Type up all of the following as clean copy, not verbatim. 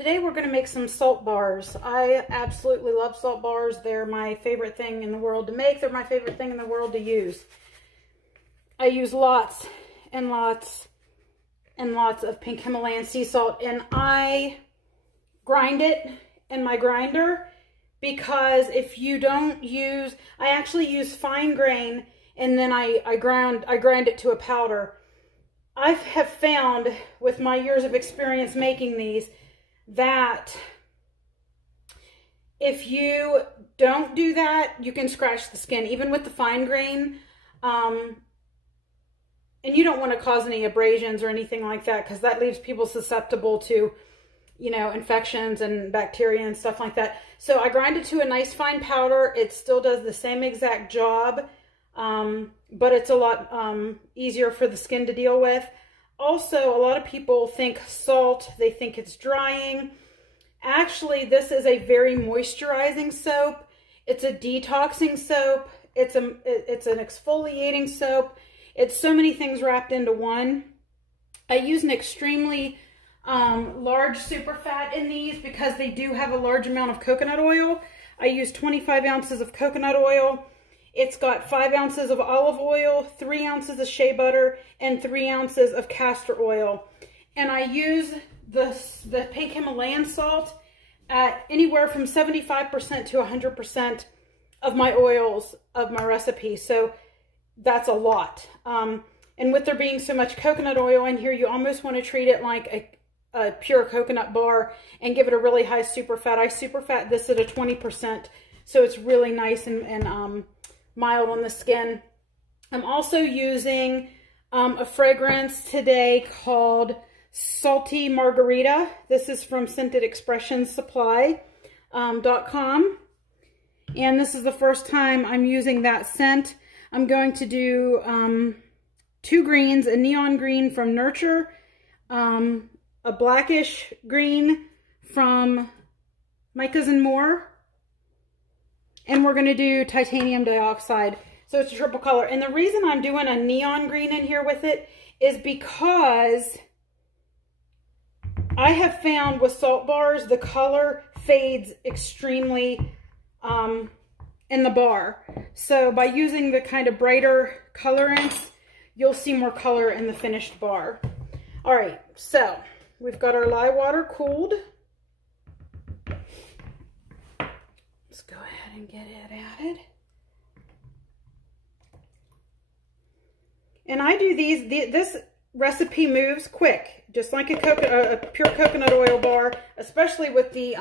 Today we're going to make some salt bars. I absolutely love salt bars. They're my favorite thing in the world to make. They're my favorite thing in the world to use. I use lots and lots and lots of pink Himalayan sea salt, and I grind it in my grinder because if you don't use, I actually use fine grain and then I grind it to a powder. I have found with my years of experience making these that if you don't do that, you can scratch the skin, even with the fine grain. And you don't want to cause any abrasions or anything like that, because that leaves people susceptible to, you know, infections and bacteria and stuff like that. So I grind it to a nice fine powder. It still does the same exact job, but it's a lot easier for the skin to deal with. Also, a lot of people think salt, they think it's drying. Actually, this is a very moisturizing soap. It's a detoxing soap. It's an exfoliating soap. It's so many things wrapped into one. I use an extremely large super fat in these because they do have a large amount of coconut oil. I use 25 ounces of coconut oil. It's got 5 ounces of olive oil, 3 ounces of shea butter, and 3 ounces of castor oil. And I use the pink Himalayan salt at anywhere from 75% to 100% of my oils of my recipe. So that's a lot. And with there being so much coconut oil in here, you almost want to treat it like a pure coconut bar and give it a really high super fat. I super fat this at a 20%, so it's really nice and mild on the skin. I'm also using a fragrance today called Salty Margarita. This is from ScentedExpressionsSupply.com. And this is the first time I'm using that scent. I'm going to do 2 greens, a neon green from Nurture, a blackish green from Micah's and More, and we're going to do titanium dioxide. So it's a triple color. And the reason I'm doing a neon green in here with it is because I have found with salt bars, the color fades extremely in the bar. So by using the kind of brighter colorants, you'll see more color in the finished bar. All right, so we've got our lye water cooled. Let's go ahead and get it added. And I do this recipe moves quick, just like a pure coconut oil bar, especially with the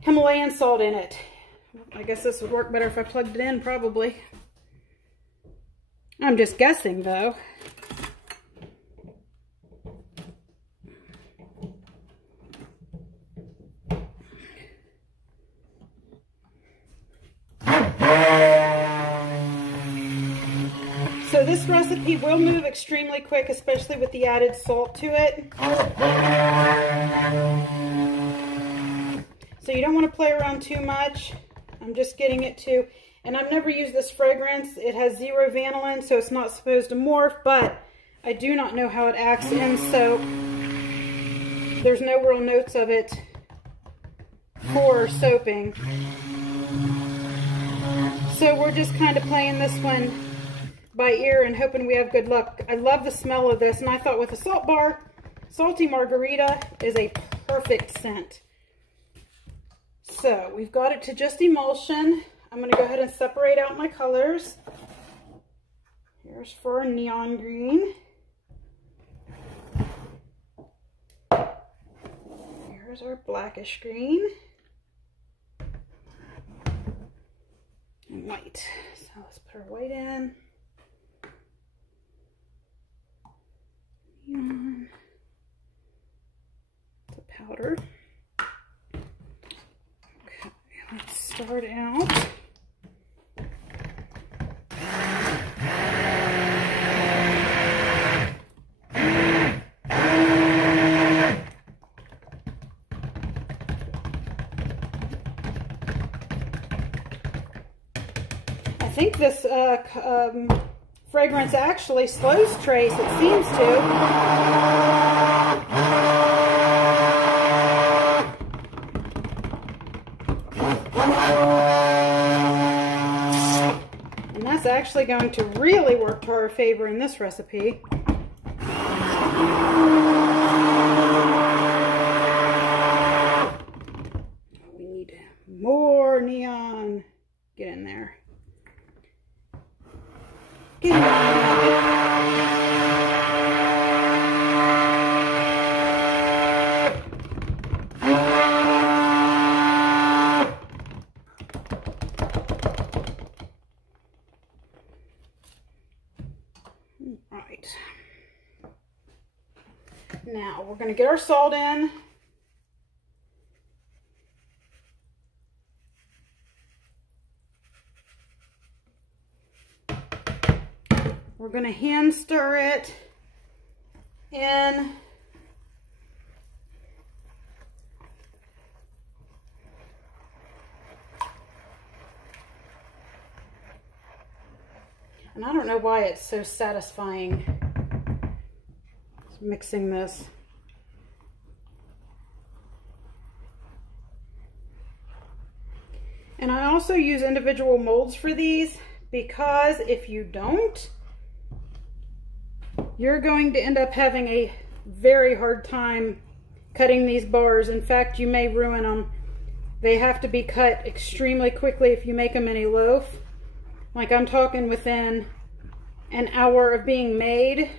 Himalayan salt in it. I guess this would work better if I plugged it in, probably. I'm just guessing, though. So this recipe will move extremely quick, especially with the added salt to it. So you don't want to play around too much. I'm just getting it to, and I've never used this fragrance. It has 0 vanillin, so it's not supposed to morph, but I do not know how it acts in soap. There's no real notes of it for soaping. So we're just kind of playing this one by ear and hoping we have good luck. I love the smell of this, and I thought with a salt bar, Salty Margarita is a perfect scent. So we've got it to just emulsion. I'm going to go ahead and separate out my colors. Here's for a neon green. Here's our blackish green. And white. So let's put our white in. Neon. The powder. Okay, let's start out. I think this fragrance actually slows trace, it seems to. is actually going to really work to our favor in this recipe. We need more neon. Get in there. Get in there. Right. Now we're going to get our salt in. We're going to hand stir it in. And I don't know why it's so satisfying mixing this. And I also use individual molds for these because if you don't, you're going to end up having a very hard time cutting these bars. In fact, you may ruin them. They have to be cut extremely quickly if you make them in a loaf. Like I'm talking within an hour of being made.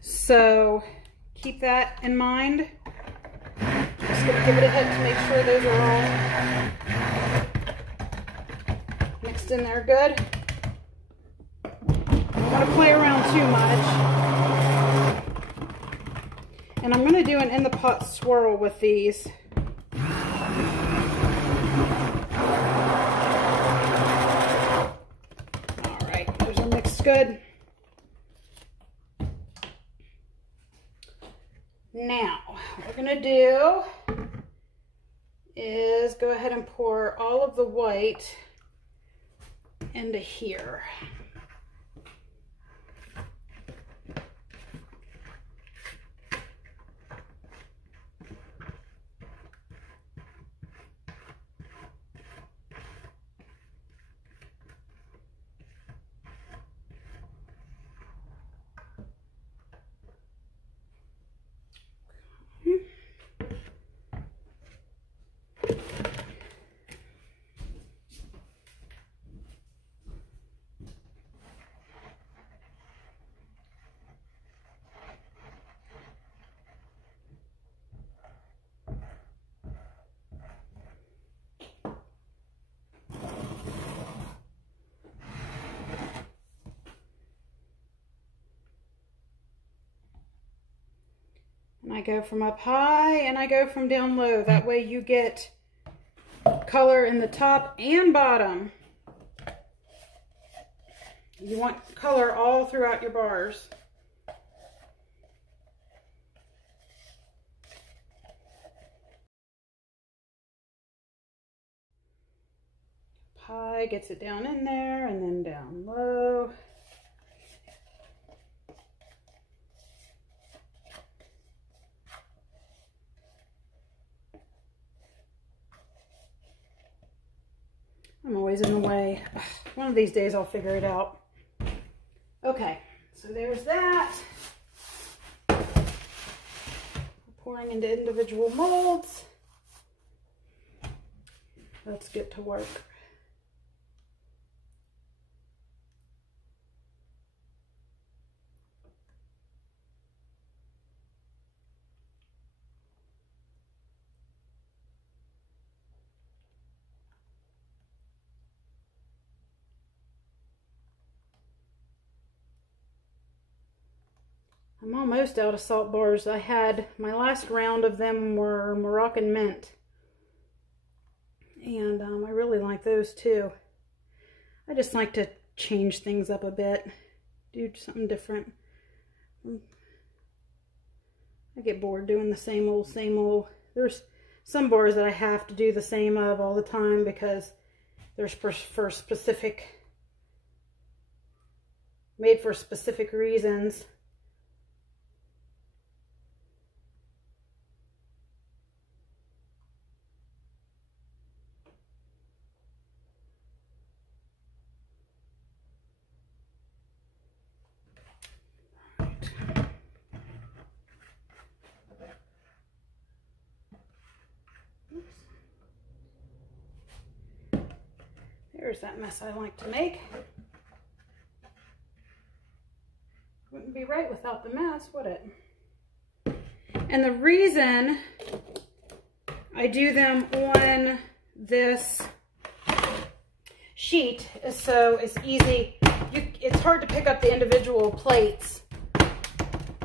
So keep that in mind. Just gonna give it a hit to make sure those are all mixed in there good. Don't want to play around too much. And I'm gonna do an in the pot swirl with these. Good. Now, what we're going to do is go ahead and pour all of the white into here. And I go from up high and I go from down low. That way you get color in the top and bottom. You want color all throughout your bars. High gets it down in there and then down low. I'm always in the way. One of these days I'll figure it out. Okay, so there's that. Pouring into individual molds. Let's get to work. I'm almost out of salt bars. I had, my last round of them were Moroccan mint. And I really like those too. I just like to change things up a bit. Do something different. I get bored doing the same old, same old. There's some bars that I have to do the same of all the time because they're for specific, made for specific reasons. There's that mess I like to make. Wouldn't be right without the mess, would it? And the reason I do them on this sheet is so it's easy. It's hard to pick up the individual plates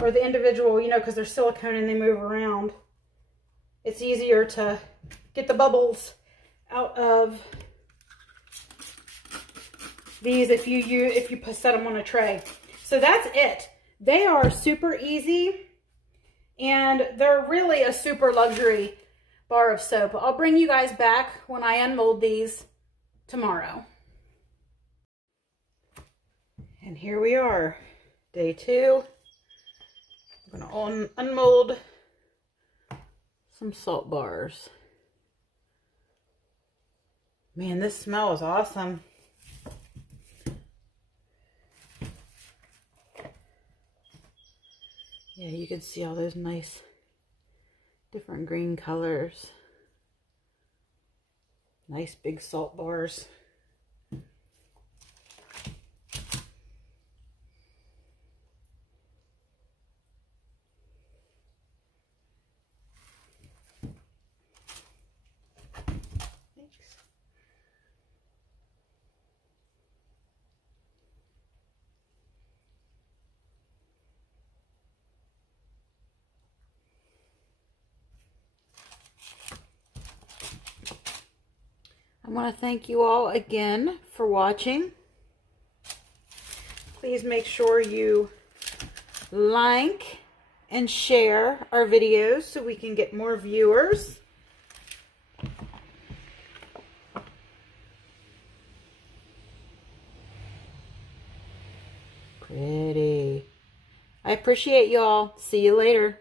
or the individual, you know, because they're silicone and they move around. It's easier to get the bubbles out of these if you set them on a tray. So that's it. They are super easy and they're really a super luxury bar of soap. I'll bring you guys back when I unmold these tomorrow. And here we are, day 2. I'm gonna unmold some salt bars. Man, this smell is awesome. Yeah, you can see all those nice different green colors. Nice big salt bars. I want to thank you all again for watching. Please make sure you like and share our videos so we can get more viewers. Pretty. I appreciate y'all. See you later.